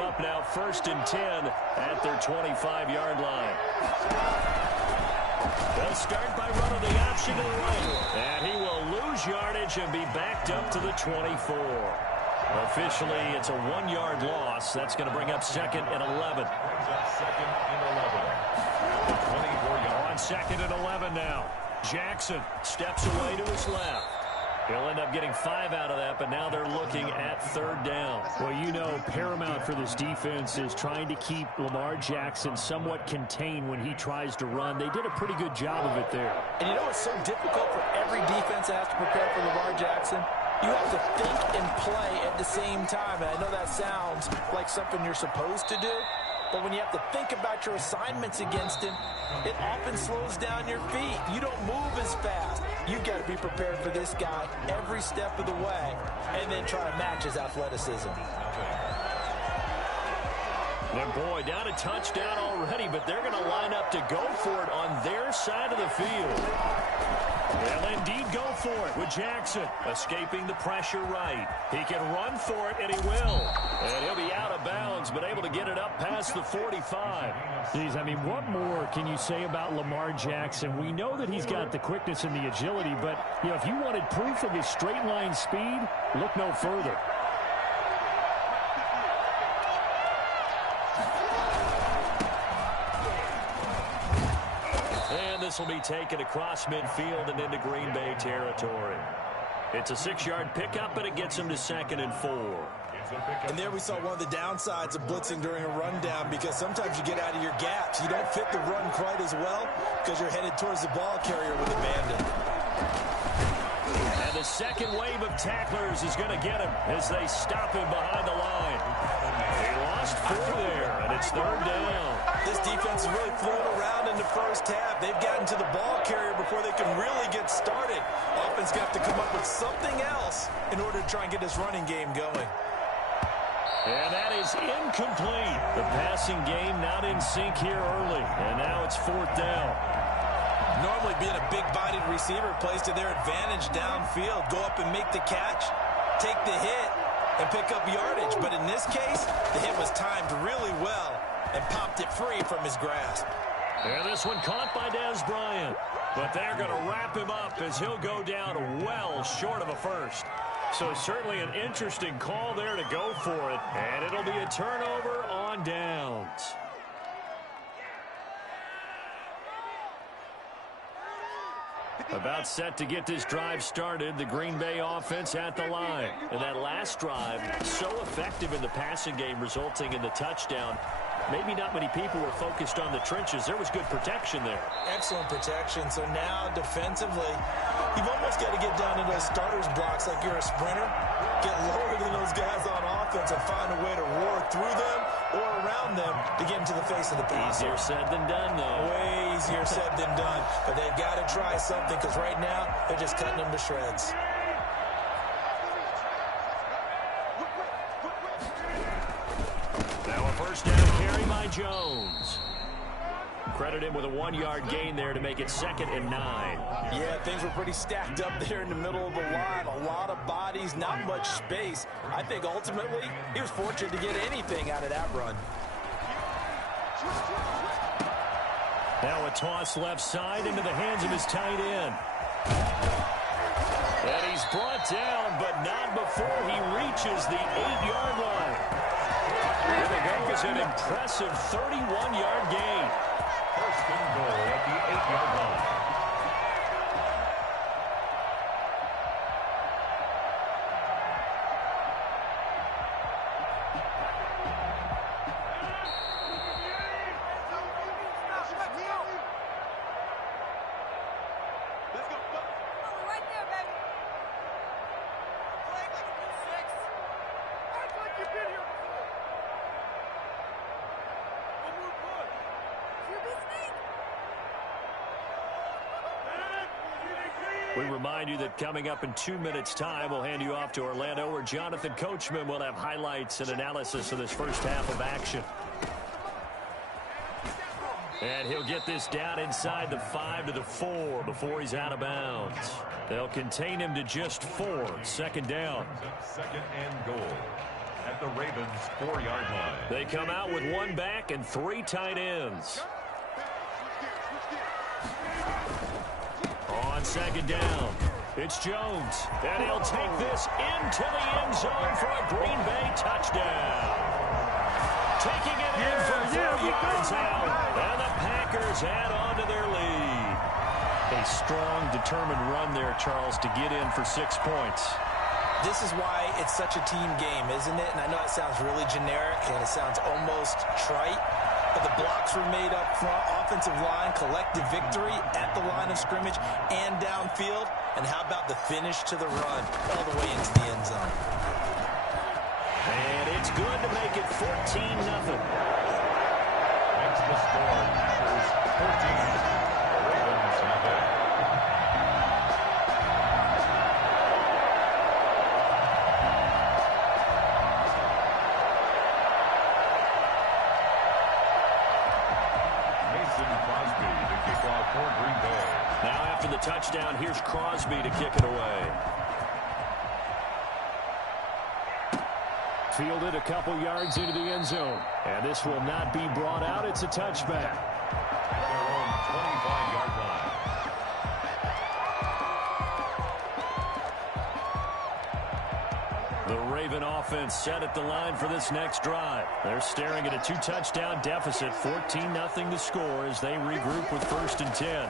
come up now 1st and 10 at their 25-yard line. They'll start by running the option to the right. And he will lose yardage and be backed up to the 24. Officially, it's a 1-yard loss. That's going to bring up 2nd and 11. On 2nd and 11 now. Jackson steps away to his left. He'll end up getting 5 out of that, but now they're looking at 3rd down. Well, you know, paramount for this defense is trying to keep Lamar Jackson somewhat contained when he tries to run. They did a pretty good job of it there. And you know what's so difficult for every defense that has to prepare for Lamar Jackson? You have to think and play at the same time. And I know that sounds like something you're supposed to do, but when you have to think about your assignments against him, it often slows down your feet. You don't move as fast. You've got to be prepared for this guy every step of the way and then try to match his athleticism. And boy, down a touchdown already, but they're going to line up to go for it on their side of the field. They'll indeed go for it with Jackson escaping the pressure right. He can run for it, and he will. And he'll be out of bounds, but able to get it up past the 45. Geez, I mean, what more can you say about Lamar Jackson? We know that he's got the quickness and the agility, but, you know, if you wanted proof of his straight line speed, look no further. This will be taken across midfield and into Green Bay territory. It's a 6-yard pickup, and it gets him to 2nd and 4. And there we saw one of the downsides of blitzing during a rundown, because sometimes you get out of your gaps. You don't fit the run quite as well because you're headed towards the ball carrier with abandon. And the second wave of tacklers is going to get him as they stop him behind the line. He lost 4 there, and it's 3rd down. This defense is really flown around in the first half. They've gotten to the ball carrier before they can really get started. Offense got to come up with something else in order to try and get this running game going. And that is incomplete. The passing game not in sync here early. And now it's 4th down. Normally being a big-bodied receiver plays to their advantage downfield. Go up and make the catch, take the hit, and pick up yardage. But in this case, the hit was timed really well and popped it free from his grasp. And this one caught by Dez Bryant. But they're going to wrap him up as he'll go down well short of a first. So certainly an interesting call there to go for it. And it'll be a turnover on downs. About set to get this drive started, the Green Bay offense at the line. And that last drive, so effective in the passing game, resulting in the touchdown. Maybe not many people were focused on the trenches. There was good protection there. Excellent protection. So now defensively, you've almost got to get down to those starters blocks like you're a sprinter. Get lower than those guys on offense and find a way to roar through them or around them to get into the face of the passer. Easier said than done, though. Way easier said than done. But they've got to try something, because right now they're just cutting them to shreds. Now a first down carry by Jones. Credit him with a 1-yard gain there to make it 2nd and 9. Yeah, things were pretty stacked up there in the middle of the line. A lot of bodies, not much space. I think ultimately he was fortunate to get anything out of that run. Now a toss left side into the hands of his tight end. And he's brought down, but not before he reaches the 8-yard line. Here they go is an impressive 31-yard gain. First and goal at the 8-yard line. We remind you that coming up in 2 minutes' time, we'll hand you off to Orlando, where Jonathan Coachman will have highlights and analysis of this first half of action. And he'll get this down inside the 5 to the 4 before he's out of bounds. They'll contain him to just 4. 2nd down. 2nd and goal. at the Ravens' 4-yard line. They come out with one back and 3 tight ends. On second down, it's Jones. And he'll take this into the end zone for a Green Bay touchdown. Taking it in from 4 yards out. And the Packers add on to their lead. A strong, determined run there, Charles, to get in for 6 points. This is why it's such a team game, isn't it? And I know it sounds really generic and it sounds almost trite, but the blocks were made up front, offensive line, collective victory at the line of scrimmage and downfield. And how about the finish to the run all the way into the end zone? And it's good to make it 14-0. Makes the score Packers 14, Ravens nothing. Now after the touchdown, here's Crosby to kick it away. Fielded a couple yards into the end zone. And this will not be brought out. It's a touchback. At their own 25-yard line. The Raven offense set at the line for this next drive. They're staring at a 2-touchdown deficit, 14-0 to score as they regroup with 1st and 10.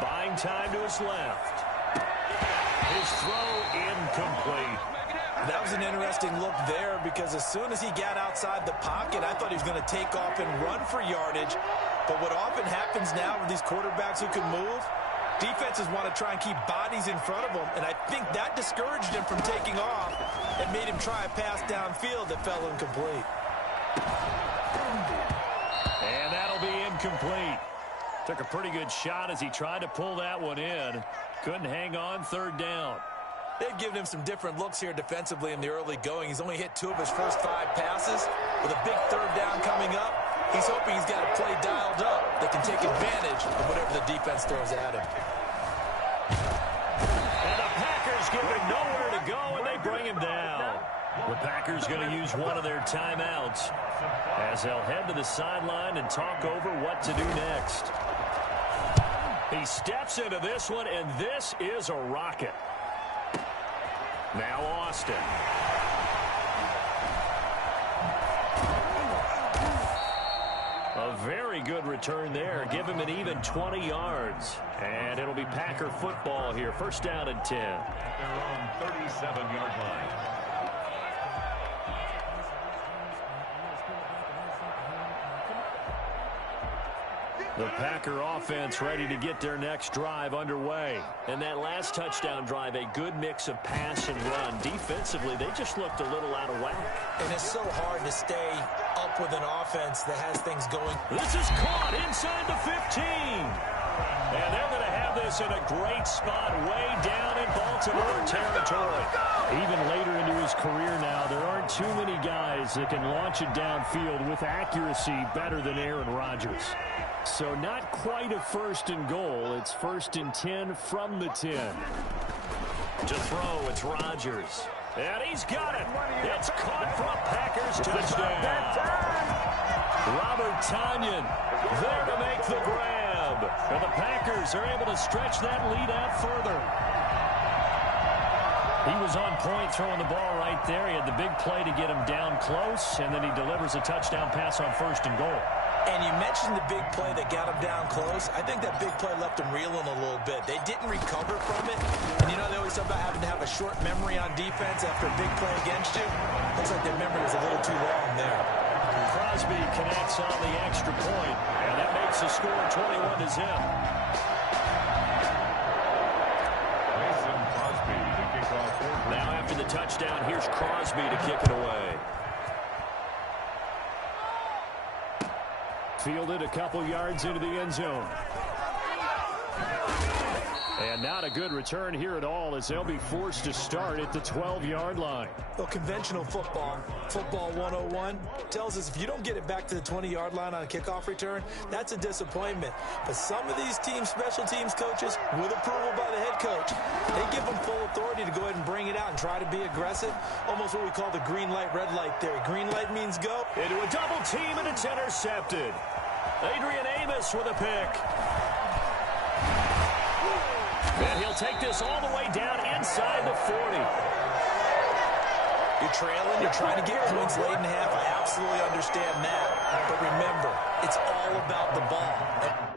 Buying time to his left. His throw incomplete. That was an interesting look there because as soon as he got outside the pocket, I thought he was going to take off and run for yardage. But what often happens now with these quarterbacks who can move, defenses want to try and keep bodies in front of them, and I think that discouraged him from taking off and made him try a pass downfield that fell incomplete. And that'll be incomplete. Took a pretty good shot as he tried to pull that one in. Couldn't hang on 3rd down. They've given him some different looks here defensively in the early going. He's only hit 2 of his first 5 passes. With a big 3rd down coming up, he's hoping he's got a play dialed up that can take advantage of whatever the defense throws at him. And the Packers give him nowhere to go, and they bring him down. The Packers going to use one of their timeouts as they'll head to the sideline and talk over what to do next. He steps into this one, and this is a rocket. Now Austin. A very good return there. Give him an even 20 yards. And it'll be Packer football here. 1st down and 10. At their own 37-yard line. The Packer offense ready to get their next drive underway. And that last touchdown drive, a good mix of pass and run. Defensively, they just looked a little out of whack. And it's so hard to stay up with an offense that has things going. This is caught inside the 15. And they're going to have this in a great spot way down in Baltimore territory. Even later into his career now, there aren't too many guys that can launch it downfield with accuracy better than Aaron Rodgers. So not quite a 1st and goal. It's 1st and 10 from the 10. To throw, it's Rodgers. And he's got it. It's caught for a Packers touchdown. Robert Tonyan there to make the grab. And the Packers are able to stretch that lead out further. He was on point throwing the ball right there. He had the big play to get him down close, and then he delivers a touchdown pass on 1st and goal. And you mentioned the big play that got him down close. I think that big play left him reeling a little bit. They didn't recover from it. And you know they always talk about having to have a short memory on defense after a big play against you. Looks like their memory was a little too long there. Crosby connects on the extra point, and that makes the score 21-0. Mason Crosby to kick off. Now after the touchdown, here's Crosby to kick it away. Fielded a couple yards into the end zone. And not a good return here at all as they'll be forced to start at the 12-yard line. Well, conventional football 101, tells us if you don't get it back to the 20-yard line on a kickoff return, that's a disappointment. But some of these special teams coaches, with approval by the head coach, they give them full authority to go ahead and bring it out and try to be aggressive, almost what we call the green light, red light theory. Green light means go. Into a double team, and it's intercepted. Adrian Amos with a pick. And he'll take this all the way down inside the 40. You're trailing, you're trying to get points late in half. I absolutely understand that. But remember, it's all about the ball.